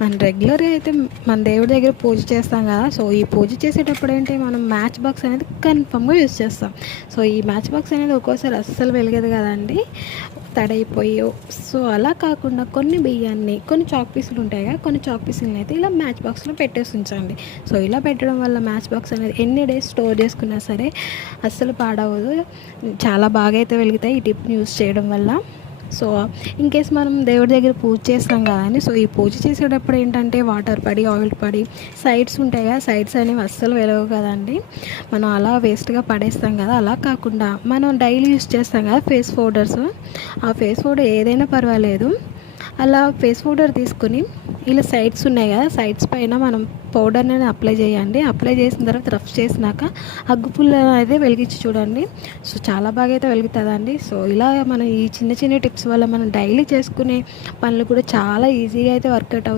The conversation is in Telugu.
మన రెగ్యులర్గా అయితే మన దేవుడి దగ్గర పూజ చేస్తాం కదా. సో ఈ పూజ చేసేటప్పుడు ఏంటి మనం మ్యాచ్ బాక్స్ అనేది కన్ఫర్మ్గా యూజ్ చేస్తాం. సో ఈ మ్యాచ్ బాక్స్ అనేది ఒక్కోసారి అస్సలు వెలగదు కదండి, తడైపోయో. సో అలా కాకుండా కొన్ని బియ్యాన్ని, కొన్ని చాక్ పీసులు ఉంటాయి కదా, కొన్ని చాక్ పీసులని అయితే ఇలా మ్యాచ్ బాక్స్లో పెట్టేసి ఉంచండి. సో ఇలా పెట్టడం వల్ల మ్యాచ్ బాక్స్ అనేది ఎన్ని డేస్ స్టోర్ చేసుకున్నా సరే అస్సలు పాడవదు, చాలా బాగా అయితే వెలుగుతాయి ఈ టిప్ని యూజ్ చేయడం వల్ల. సో ఇన్ కేస్ మనం దేవుడి దగ్గర పూజ చేస్తాం కదండి. సో ఈ పూజ చేసేటప్పుడు ఏంటంటే వాటర్ పడి, ఆయిల్ పడి సైడ్స్ ఉంటాయి కదా, సైడ్స్ అనేవి అస్సలు వెలగవు కదండి, మనం అలా వేస్ట్గా పడేస్తాం కదా. అలా కాకుండా మనం డైలీ యూస్ చేస్తాం కదా ఫేస్ పౌడర్స్, ఆ ఫేస్ పౌడర్ ఏదైనా పర్వాలేదు, అలా ఫేస్ పౌడర్ తీసుకుని ఇలా సైడ్స్ ఉన్నాయి కదా, సైడ్స్ పైన మనం పౌడర్ అనేది అప్లై చేయండి. అప్లై చేసిన తర్వాత రఫ్ చేసినాక అగ్గుపుల్ల అయితే వెలిగించి చూడండి. సో చాలా బాగా అయితే వెలుగుతుందండి. సో ఇలా మనం ఈ చిన్న చిన్న టిప్స్ వల్ల మనం డైలీ చేసుకునే పనులు కూడా చాలా ఈజీగా అయితే వర్కౌట్ అవుతాయి.